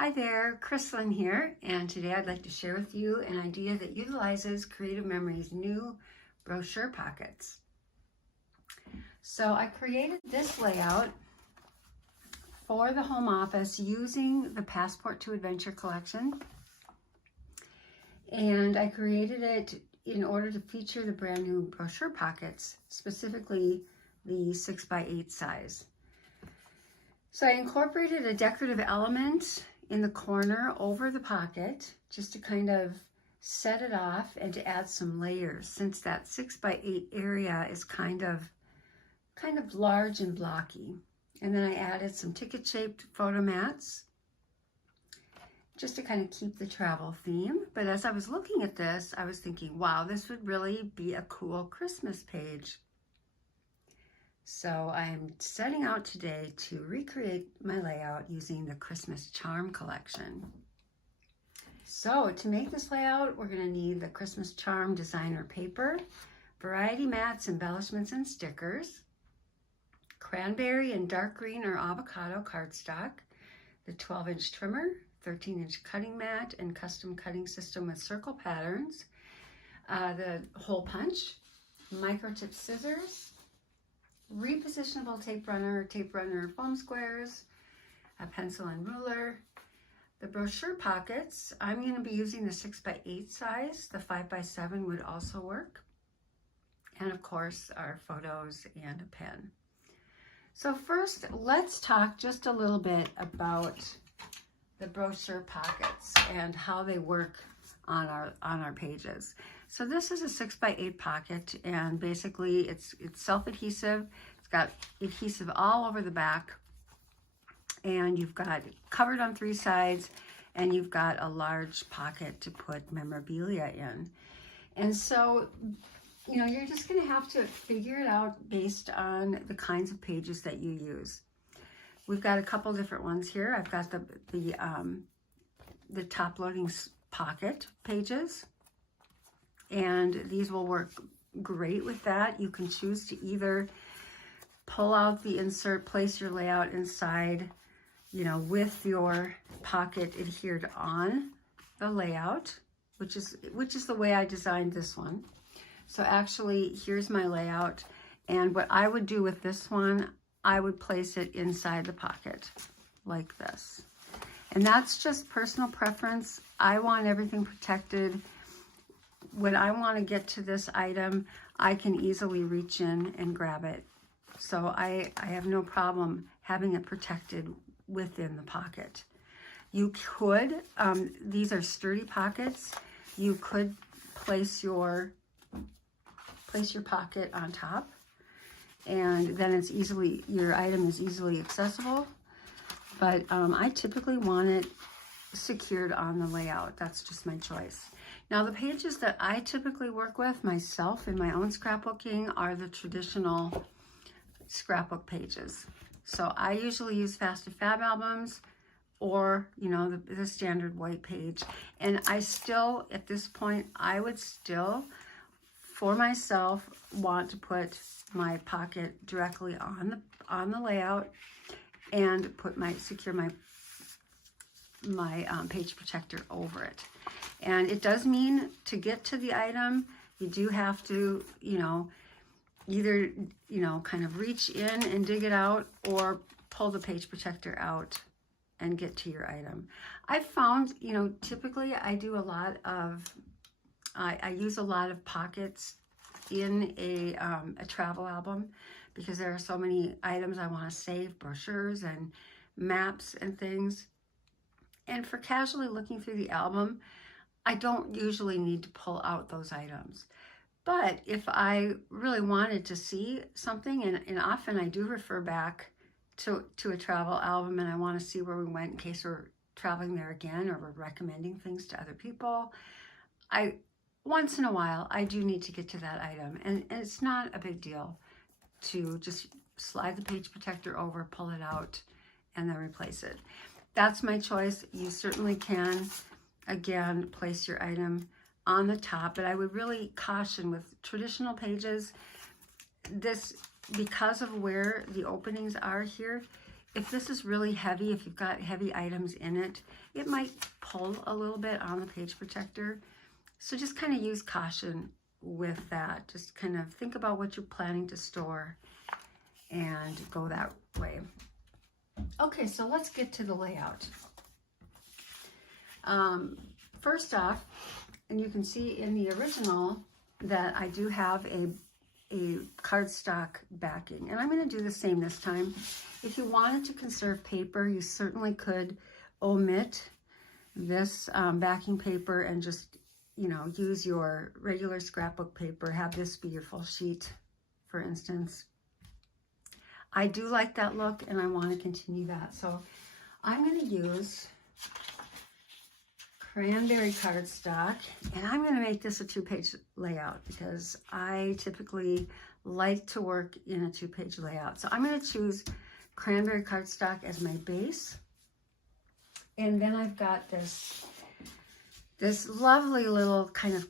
Hi there, Krislyn here, and today I'd like to share with you an idea that utilizes Creative Memory's new brochure pockets. So I created this layout for the home office using the Passport to Adventure collection, and I created it in order to feature the brand new brochure pockets, specifically the 6x8 size. So I incorporated a decorative element in the corner over the pocket just to kind of set it off and to add some layers, since that 6x8 area is kind of large and blocky. And then I added some ticket-shaped photo mats just to kind of keep the travel theme. But as I was looking at this, I was thinking, wow, this would really be a cool Christmas page. So I'm setting out today to recreate my layout using the Christmas Charm collection. So to make this layout, we're going to need the Christmas Charm designer paper, variety mats, embellishments, and stickers, cranberry and dark green or avocado cardstock, the 12-inch trimmer, 13-inch cutting mat and custom cutting system with circle patterns, the hole punch, microtip scissors, repositionable tape runner foam squares, a pencil and ruler. The brochure pockets, I'm going to be using the 6x8 size. The 5x7 would also work. And of course, our photos and a pen. So first, let's talk just a little bit about the brochure pockets and how they work on our pages. So this is a 6x8 pocket, and basically it's self-adhesive. It's got adhesive all over the back, and you've got it covered on 3 sides, and you've got a large pocket to put memorabilia in. And so, you know, you're just going to have to figure it out based on the kinds of pages that you use. We've got a couple different ones here. I've got the top loading pocket pages, and these will work great with that. You can choose to either pull out the insert, place your layout inside, you know, with your pocket adhered on the layout, which is the way I designed this one. So actually, here's my layout, and what I would do with this one, I would place it inside the pocket like this. And that's just personal preference. I want everything protected. When I want to get to this item, I can easily reach in and grab it. So I have no problem having it protected within the pocket. You could, these are sturdy pockets. You could place your pocket on top, and then it's easily, your item is easily accessible. But I typically want it secured on the layout. That's just my choice. Now, the pages that I typically work with myself in my own scrapbooking are the traditional scrapbook pages. So I usually use Fast and Fab albums, or, you know, the standard white page. And I still, at this point, I would still, for myself, want to put my pocket directly on the layout and put secure my page protector over it. And it does mean to get to the item, you do have to, you know, either, you know, kind of reach in and dig it out, or pull the page protector out and get to your item. I've found, you know, typically I do a lot of, I use a lot of pockets in a travel album, because there are so many items I want to save, brochures and maps and things. And for casually looking through the album, I don't usually need to pull out those items. But if I really wanted to see something, and often I do refer back to a travel album, and I want to see where we went in case we're traveling there again, or we're recommending things to other people, once in a while, I do need to get to that item. And it's not a big deal to just slide the page protector over, pull it out, and then replace it. That's my choice. You certainly can, again, place your item on the top, but I would really caution with traditional pages, this, because of where the openings are here, if this is really heavy, if you've got heavy items in it, it might pull a little bit on the page protector. So just kind of use caution with that. Just kind of think about what you're planning to store and go that way. Okay, so let's get to the layout. First off, and you can see in the original that I do have a cardstock backing, and I'm going to do the same this time. If you wanted to conserve paper, you certainly could omit this backing paper and just, you know, use your regular scrapbook paper. Have this be your full sheet, for instance. I do like that look, and I want to continue that. So I'm going to use cranberry cardstock, and I'm going to make this a 2-page layout because I typically like to work in a 2-page layout. So I'm going to choose cranberry cardstock as my base, and then I've got this lovely little kind of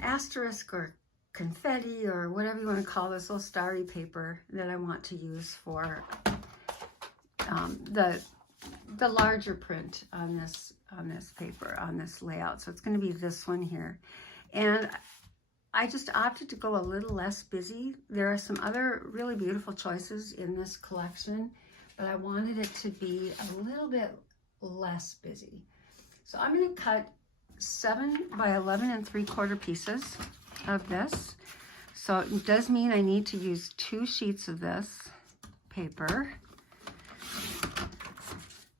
asterisk or confetti or whatever you want to call this little starry paper that I want to use for the larger print on this paper, on this layout. So it's going to be this one here. And I just opted to go a little less busy. There are some other really beautiful choices in this collection, but I wanted it to be a little bit less busy. So I'm going to cut 7 by 11 3/4 pieces of this. So it does mean I need to use 2 sheets of this paper.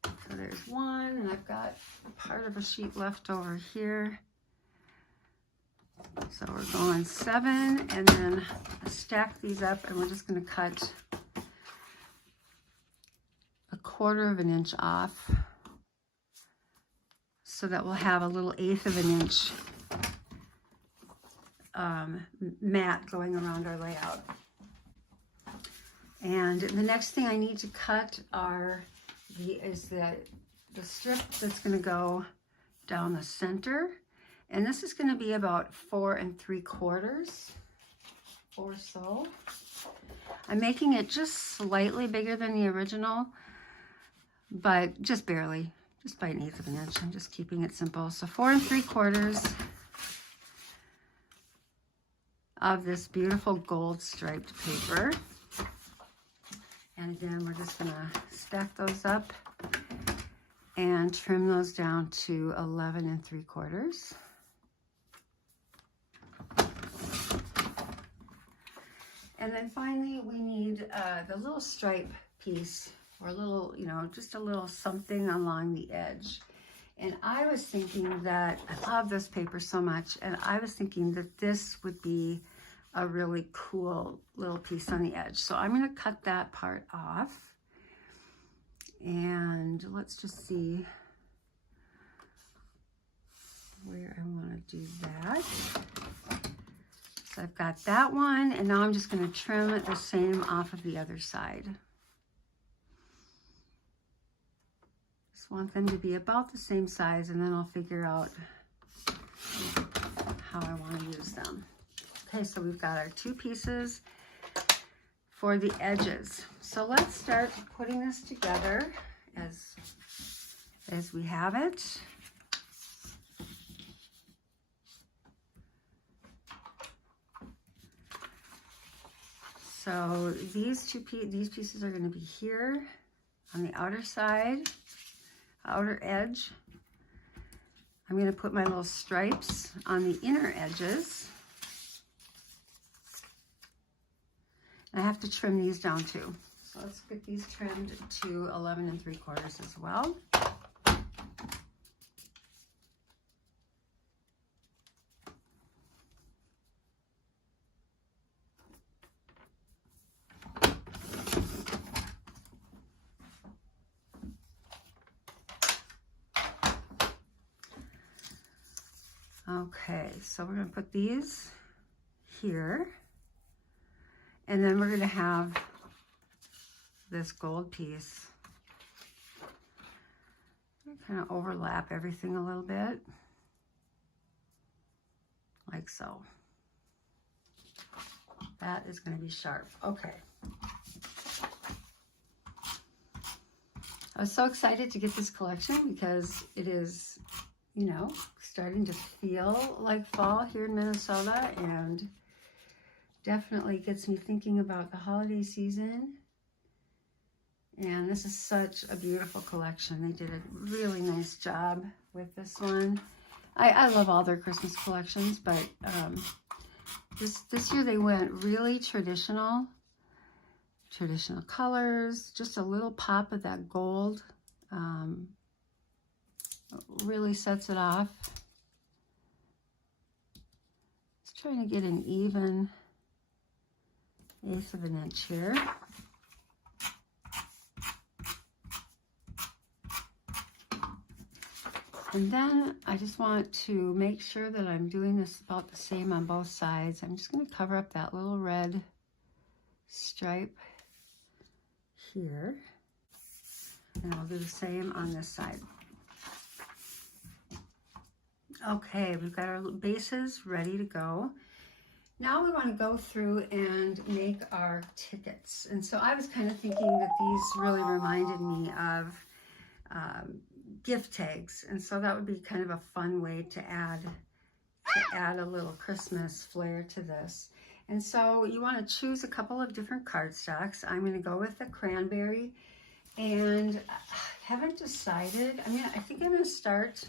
So there's one, and I've got part of a sheet left over here. So we're going 7, and then stack these up, and we're just going to cut 1/4 inch off so that we'll have a little 1/8 inch mat going around our layout. And the next thing I need to cut is the strip that's going to go down the center, and this is going to be about 4 3/4 or so. I'm making it just slightly bigger than the original, but just barely, just by 1/8 inch. I'm just keeping it simple. So 4 3/4 of this beautiful gold striped paper. And again, we're just going to stack those up and trim those down to 11 3/4. And then finally, we need the little stripe piece, or a little, you know, just a little something along the edge. And I was thinking that, I love this paper so much, and I was thinking that this would be a really cool little piece on the edge. So I'm going to cut that part off, and let's just see where I want to do that. So I've got that one, and now I'm just going to trim it the same off of the other side. Just want them to be about the same size, and then I'll figure out how I want to use them. Okay, so we've got our 2 pieces for the edges. So let's start putting this together as we have it. So these pieces are going to be here on the outer side, outer edge. I'm going to put my little stripes on the inner edges. I have to trim these down too. So let's get these trimmed to 11 3/4 as well. Okay, so we're going to put these here, and then we're going to have this gold piece kind of overlap everything a little bit, like so. That is going to be sharp. Okay. I was so excited to get this collection because it is, you know, starting to feel like fall here in Minnesota, and definitely gets me thinking about the holiday season. And this is such a beautiful collection. They did a really nice job with this one. I love all their Christmas collections, but this year they went really traditional colors, just a little pop of that gold. Really sets it off. Just trying to get an even 1/8 of an inch here. And then I just want to make sure that I'm doing this about the same on both sides. I'm just going to cover up that little red stripe here. And I'll do the same on this side. Okay, we've got our bases ready to go. Now we want to go through and make our tickets. And so I was kind of thinking that these really reminded me of gift tags, and so that would be kind of a fun way to add a little Christmas flair to this. And so you want to choose a couple of different cardstocks. I'm going to go with the cranberry, and I haven't decided. I think I'm going to start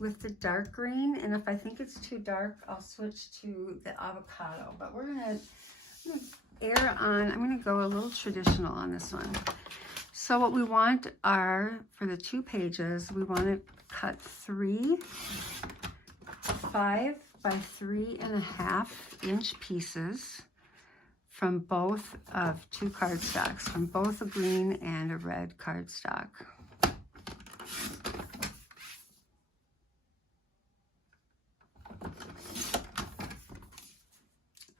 with the dark green, and if I think it's too dark, I'll switch to the avocado. But we're going to err on, I'm going to go a little traditional on this one. So what we want are, for the 2 pages, we want to cut 3 5 by 3.5 inch pieces from both of 2 cardstocks, from both a green and a red cardstock.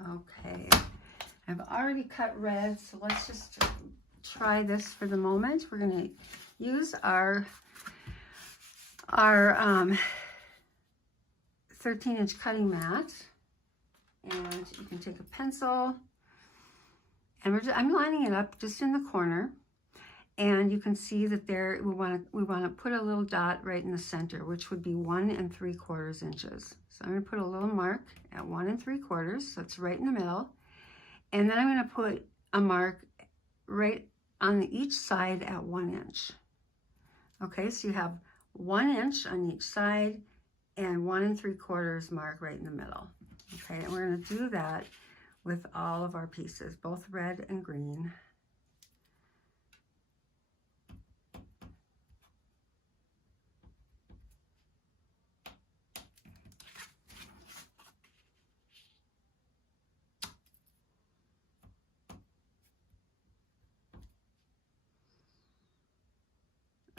Okay, I've already cut red, so let's just try this for the moment. We're going to use our 13-inch cutting mat, and you can take a pencil, and I'm lining it up just in the corner, and you can see that there we want to put a little dot right in the center, which would be 1 3/4 inches. So I'm going to put a little mark at 1 3/4, so it's right in the middle, and then I'm going to put a mark right on each side at 1 inch. Okay, so you have 1 inch on each side and 1 3/4 mark right in the middle. Okay, and we're going to do that with all of our pieces, both red and green.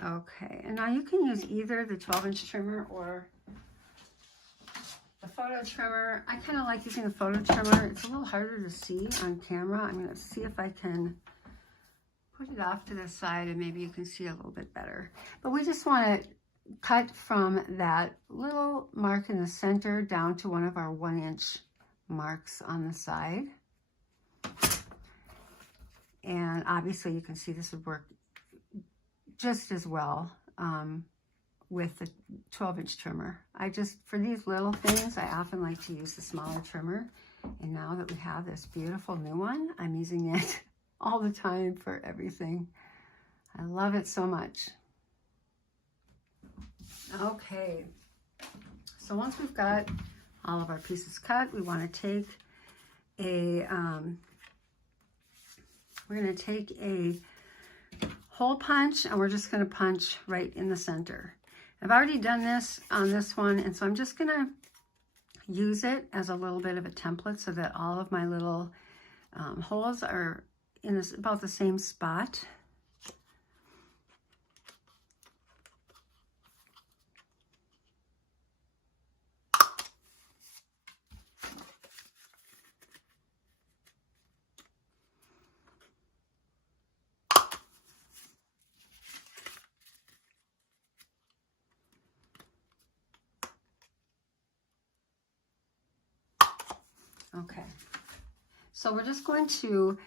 Okay, and now you can use either the 12-inch trimmer or the photo trimmer. I kind of like using the photo trimmer. It's a little harder to see on camera. I'm going to see if I can put it off to the side and maybe you can see a little bit better. But we just want to cut from that little mark in the center down to one of our 1-inch marks on the side. And obviously you can see this would work just as well with the 12-inch trimmer. For these little things, I often like to use the smaller trimmer. And now that we have this beautiful new one, I'm using it all the time for everything. I love it so much. Okay, so once we've got all of our pieces cut, we want to take a, we're going to take a hole punch, and we're just going to punch right in the center. I've already done this on this one, and so I'm just going to use it as a little bit of a template so that all of my little holes are in about the same spot. Okay, so we're just going to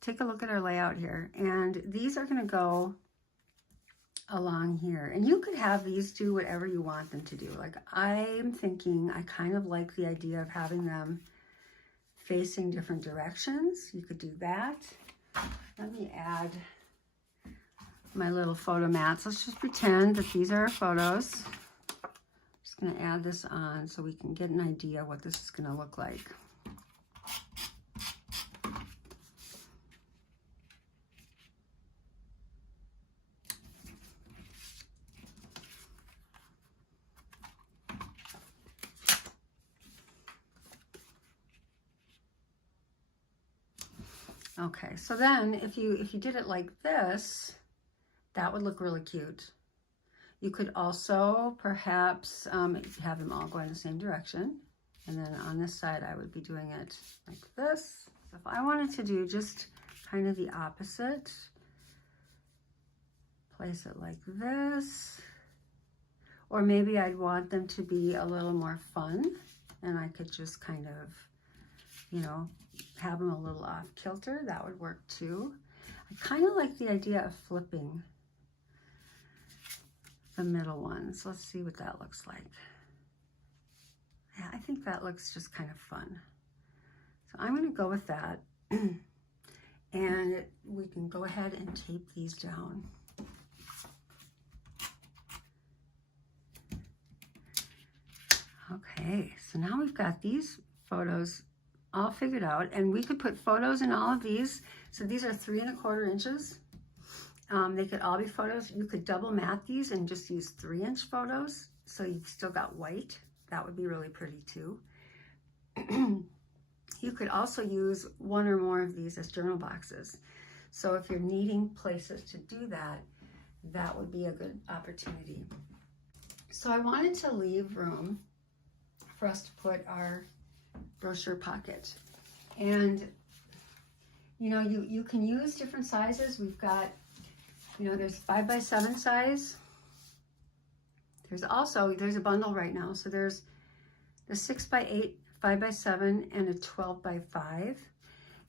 take a look at our layout here, and these are going to go along here. And you could have these do whatever you want them to do. Like I'm thinking, I kind of like the idea of having them facing different directions. You could do that. Let me add my little photo mats. Let's just pretend that these are our photos. I'm just going to add this on so we can get an idea what this is going to look like. Okay, so then if you did it like this, that would look really cute. You could also perhaps have them all go in the same direction. And then on this side, I would be doing it like this. So if I wanted to do just kind of the opposite, place it like this. Or maybe I'd want them to be a little more fun. And I could just kind of, you know, have them a little off kilter. That would work too. I kind of like the idea of flipping the middle ones. Let's see what that looks like. Yeah, I think that looks just kind of fun. So I'm going to go with that. And we can go ahead and tape these down. Okay, so now we've got these photos all figured out, and we could put photos in all of these. So these are 3 1/4 inches. They could all be photos. You could double mat these and just use 3-inch photos. So you've still got white. That would be really pretty too. You could also use 1 or more of these as journal boxes. So if you're needing places to do that, that would be a good opportunity. So I wanted to leave room for us to put our brochure pocket. And you know, you can use different sizes. We've got, you know, there's 5x7 size. There's a bundle right now. So there's the 6x8, 5x7, and a 12x5.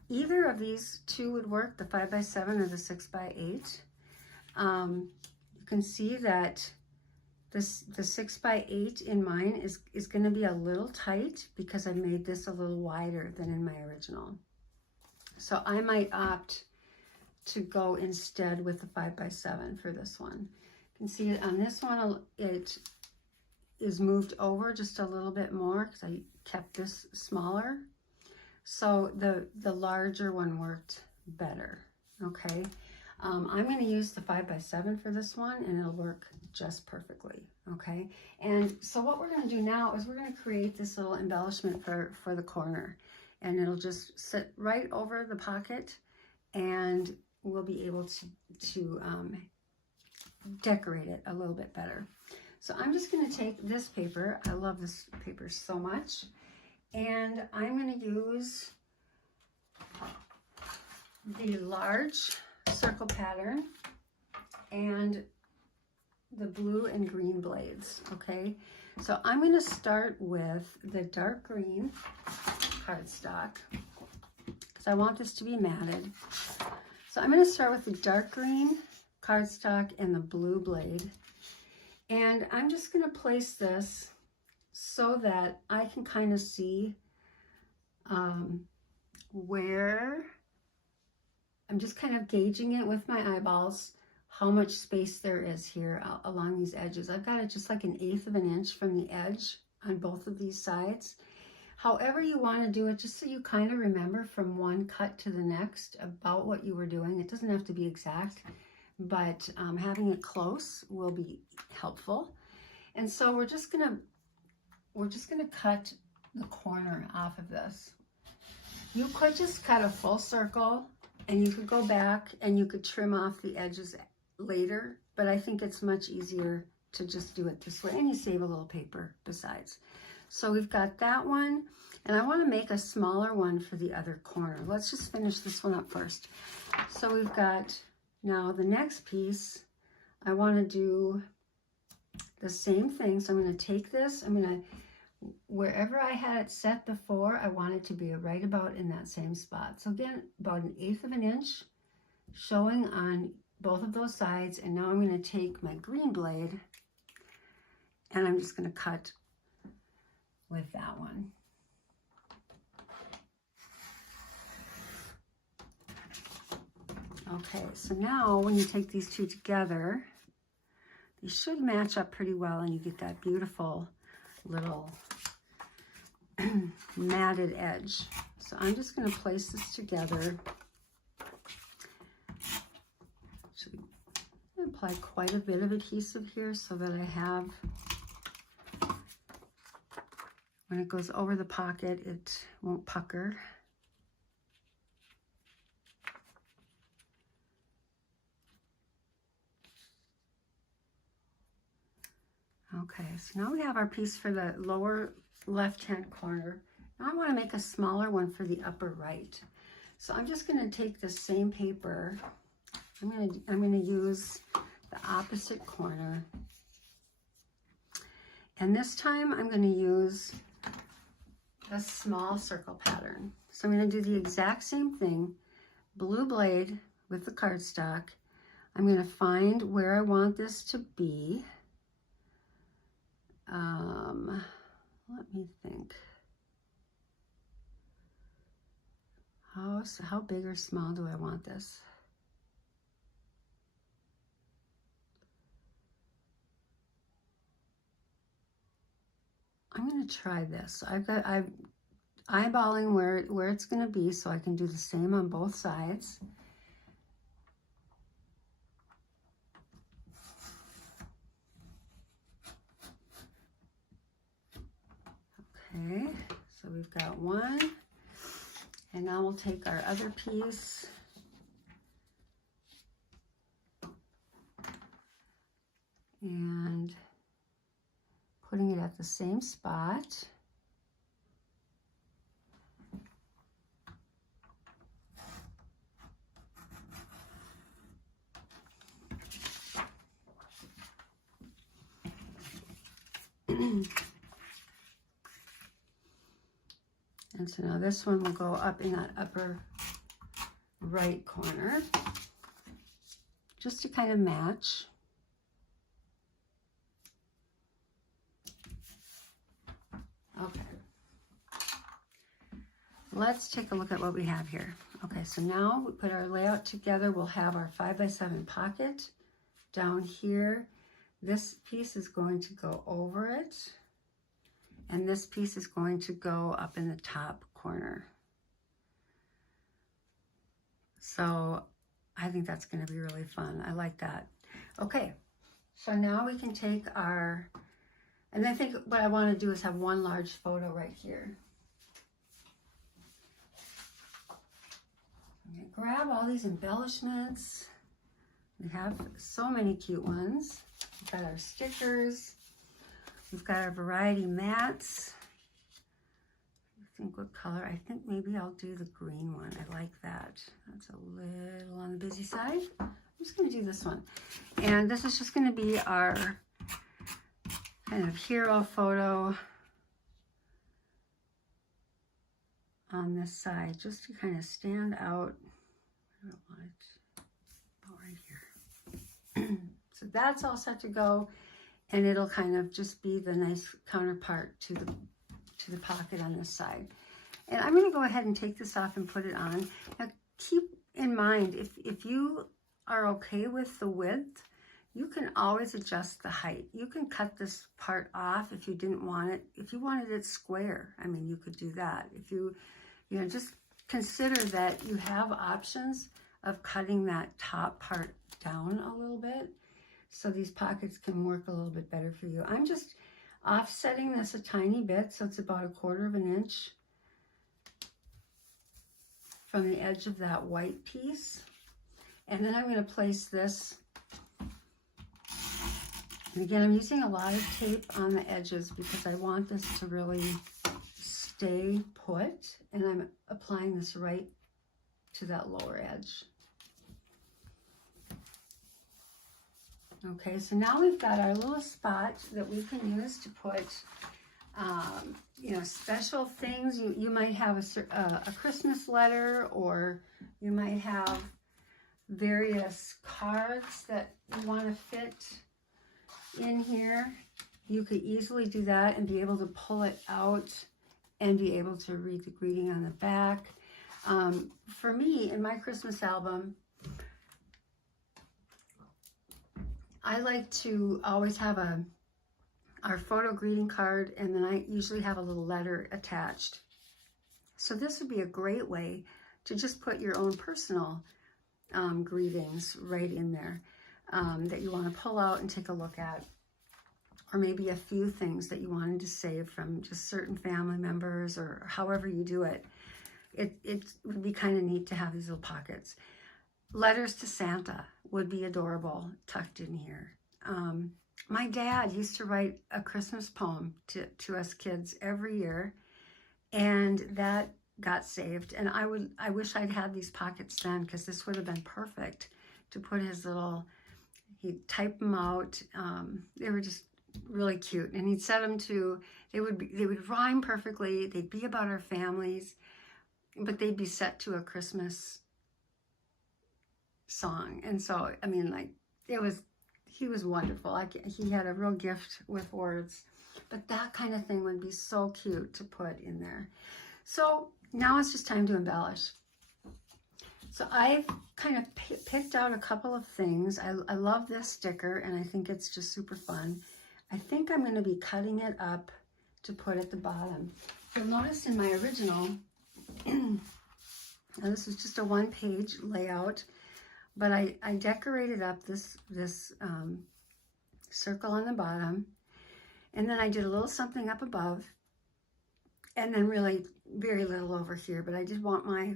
Either of these two would work, the 5x7 or the 6x8. You can see that the 6x8 in mine is going to be a little tight because I made this a little wider than in my original. So I might opt to go instead with the 5x7 for this one. You can see it on this one, it is moved over just a little bit more because I kept this smaller. So the larger one worked better, okay? I'm going to use the 5x7 for this one, and it'll work just perfectly, okay? And so what we're going to do now is we're going to create this little embellishment for the corner, and it'll just sit right over the pocket, and we'll be able to decorate it a little bit better. So I'm just going to take this paper. I love this paper so much, and I'm going to use the large circle pattern and the blue and green blades, okay? So I'm going to start with the dark green cardstock because I want this to be matted. So I'm going to start with the dark green cardstock and the blue blade, and I'm just going to place this so that I can kind of see where I'm just kind of gauging it with my eyeballs, how much space there is here along these edges. I've got it just like 1/8 of an inch from the edge on both of these sides. However you want to do it, just so you kind of remember from one cut to the next about what you were doing. It doesn't have to be exact, but having it close will be helpful. And so we're just gonna cut the corner off of this. You could just cut a full circle, and you could go back and you could trim off the edges later, but I think it's much easier to just do it this way, and you save a little paper besides. So we've got that one, and I want to make a smaller one for the other corner. Let's just finish this one up first. So we've got now the next piece. I want to do the same thing. So I'm going to take this, I'm going to, wherever I had it set before, I want it to be right about in that same spot. So again, about 1/8 of an inch showing on both of those sides, and now I'm going to take my green blade and I'm just going to cut with that one. Okay, so now when you take these two together, they should match up pretty well and you get that beautiful little matted edge. So I'm just going to place this together. Actually, I'm going to apply quite a bit of adhesive here so that I have, when it goes over the pocket, it won't pucker. Okay, so now we have our piece for the lower left-hand corner. Now I want to make a smaller one for the upper right. So I'm just going to take the same paper. I'm going to use the opposite corner. And this time I'm going to use a small circle pattern. So I'm going to do the exact same thing. Blue blade with the cardstock. I'm going to find where I want this to be. Let me think. How big or small do I want this? I'm going to try this. I'm eyeballing where it's going to be so I can do the same on both sides. Okay, so we've got one, and now we'll take our other piece and putting it at the same spot. And so now this one will go up in that upper right corner, just to kind of match. Okay. Let's take a look at what we have here. Okay, so now we put our layout together. We'll have our 5x7 pocket down here. This piece is going to go over it. And this piece is going to go up in the top corner. So I think that's going to be really fun. I like that. Okay, so now we can take our, and I think what I want to do is have one large photo right here. I'm going to grab all these embellishments. We have so many cute ones. We've got our stickers. We've got our variety mats. I think what color? I think maybe I'll do the green one. I like that. That's a little on the busy side. I'm just going to do this one. And this is just going to be our kind of hero photo on this side, just to kind of stand out. I don't want it about right here. So that's all set to go. And it'll kind of just be the nice counterpart to the pocket on this side. And I'm going to go ahead and take this off and put it on. Now keep in mind, if you are okay with the width, you can always adjust the height. You can cut this part off if you didn't want it. If you wanted it square, I mean, you could do that. If you know, just consider that you have options of cutting that top part down a little bit, so these pockets can work a little bit better for you. I'm just offsetting this a tiny bit, so it's about 1/4 inch from the edge of that white piece. And then I'm going to place this, and again, I'm using a lot of tape on the edges because I want this to really stay put, and I'm applying this right to that lower edge. Okay, so now we've got our little spot that we can use to put, you know, special things. You might have a Christmas letter, or you might have various cards that you want to fit in here. You could easily do that and be able to pull it out and be able to read the greeting on the back. For me, in my Christmas album, I like to always have our photo greeting card, and then I usually have a little letter attached. So this would be a great way to just put your own personal greetings right in there that you want to pull out and take a look at. Or maybe a few things that you wanted to save from just certain family members, or however you do it. It would be kind of neat to have these little pockets. Letters to Santa would be adorable tucked in here. My dad used to write a Christmas poem to us kids every year, and that got saved. And I wish I'd had these pockets then, because this would have been perfect to put his little, he'd type them out. They were just really cute, and he'd set them to, they would rhyme perfectly. They'd be about our families, but they'd be set to a Christmas song. And so, I mean, like, he was wonderful. He had a real gift with words, but that kind of thing would be so cute to put in there. So now it's just time to embellish. So I've kind of picked out a couple of things. I love this sticker, and I think it's just super fun. I think I'm going to be cutting it up to put at the bottom. You'll notice in my original, now this is just a one-page layout, but I decorated up this circle on the bottom, and then I did a little something up above, and then really very little over here, but I did want my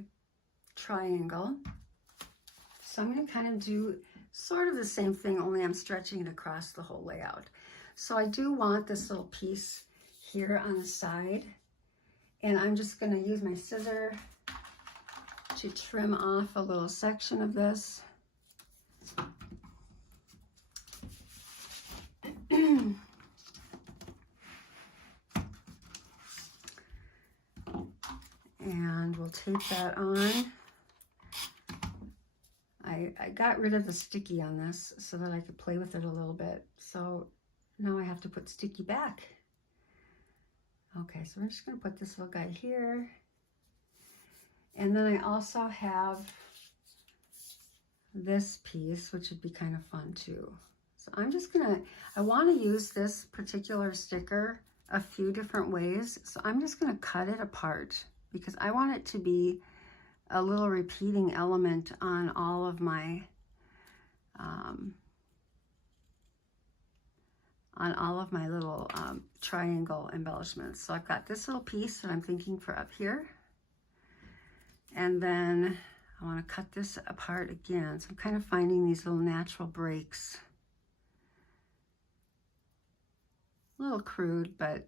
triangle. So I'm going to kind of do sort of the same thing, only I'm stretching it across the whole layout. So I do want this little piece here on the side, and I'm just going to use my scissor to trim off a little section of this. And we'll tape that on. I got rid of the sticky on this so that I could play with it a little bit. So now I have to put sticky back. Okay, so we're just going to put this little guy here. And then I also have this piece, which would be kind of fun too. So I'm just going to, I want to use this particular sticker a few different ways. So I'm just going to cut it apart, because I want it to be a little repeating element on all of my little triangle embellishments. So I've got this little piece that I'm thinking for up here, and then I want to cut this apart again. So I'm kind of finding these little natural breaks. A little crude, but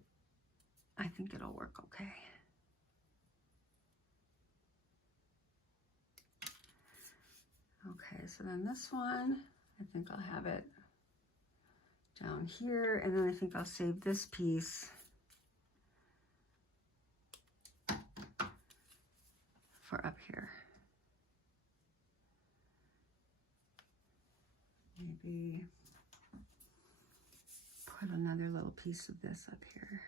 I think it'll work okay. Okay, so then this one, I think I'll have it down here, and then I think I'll save this piece for up here. Maybe put another little piece of this up here.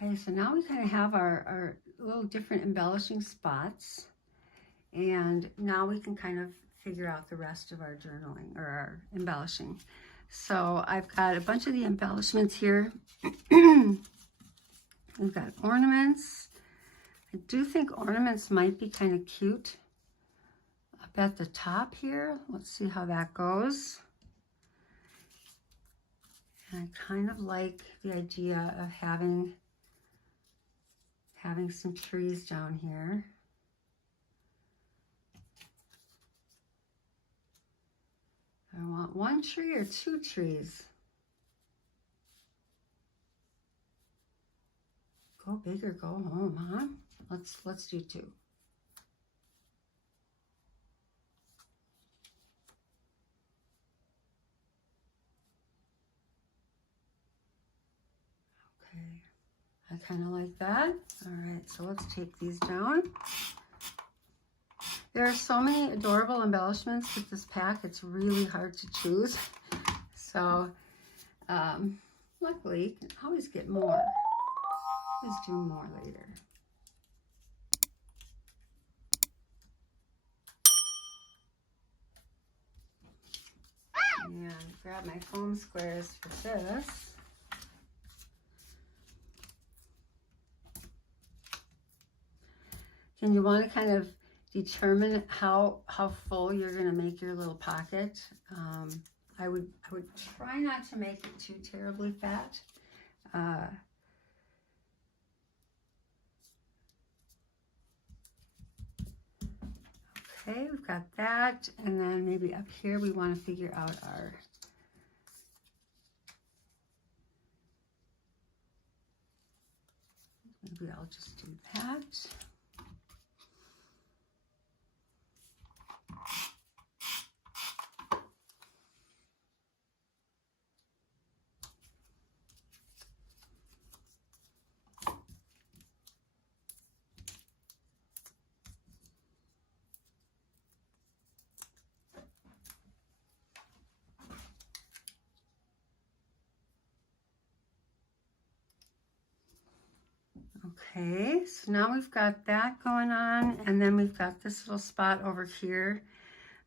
Okay, so now we kind of have our little different embellishing spots. And now we can kind of figure out the rest of our journaling or our embellishing. So I've got a bunch of the embellishments here. We've got ornaments. I do think ornaments might be kind of cute up at the top here. Let's see how that goes. And I kind of like the idea of having some trees down here. I want 1 tree or 2 trees. Go big or go home, huh? Let's do 2. Okay, I kind of like that. All right, so let's take these down. There are so many adorable embellishments with this pack, it's really hard to choose. So, luckily, you can always get more. Always do more later. And grab my foam squares for this. And you want to kind of determine how full you're going to make your little pocket. I would try not to make it too terribly fat. Okay, we've got that, and then maybe up here we want to figure out our maybe I'll just do that. Okay, so now we've got that going on, and then we've got this little spot over here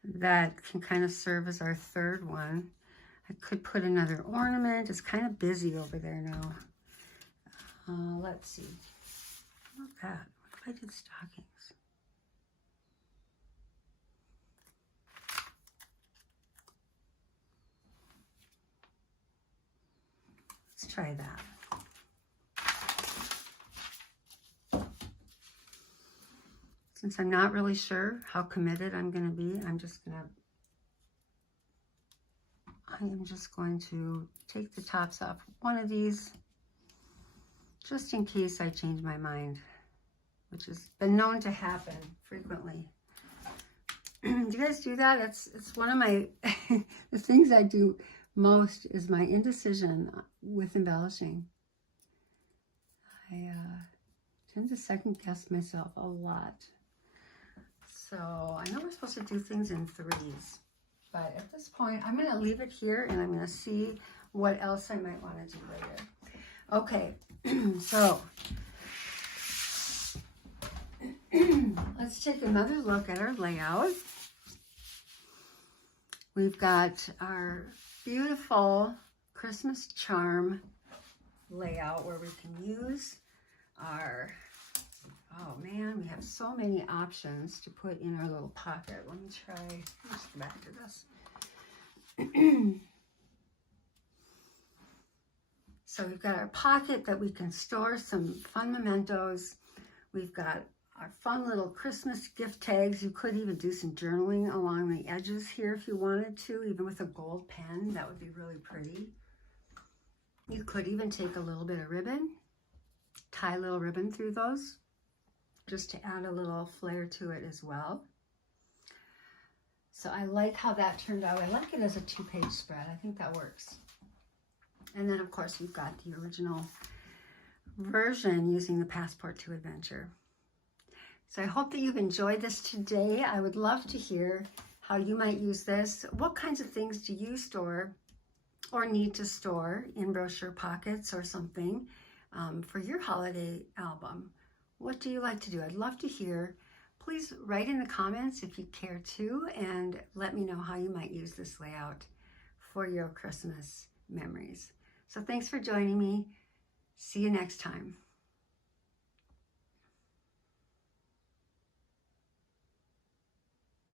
that can kind of serve as our third one. I could put another ornament. It's kind of busy over there now. Let's see. Look at that. What if I did stockings? Let's try that. Since I'm not really sure how committed I'm going to be, I am just going to take the tops off one of these, just in case I change my mind, which has been known to happen frequently. Do you guys do that? It's one of my, the things I do most is my indecision with embellishing. I tend to second guess myself a lot. So I know we're supposed to do things in 3s, but at this point, I'm going to leave it here and I'm going to see what else I might want to do later. Okay, so let's take another look at our layout. We've got our beautiful Christmas charm layout where we can use our, oh man, we have so many options to put in our little pocket. Let me let's go back to this. So we've got our pocket that we can store some fun mementos. We've got our fun little Christmas gift tags. You could even do some journaling along the edges here if you wanted to, even with a gold pen. That would be really pretty. You could even take a little bit of ribbon, tie a little ribbon through those, just to add a little flair to it as well. So I like how that turned out. I like it as a 2-page spread. I think that works. And then of course we've got the original version using the Passport to Adventure. So I hope that you've enjoyed this today. I would love to hear how you might use this. What kinds of things do you store or need to store in brochure pockets or something for your holiday album? What do you like to do? I'd love to hear. Please write in the comments if you care to, and let me know how you might use this layout for your Christmas memories. So thanks for joining me. See you next time.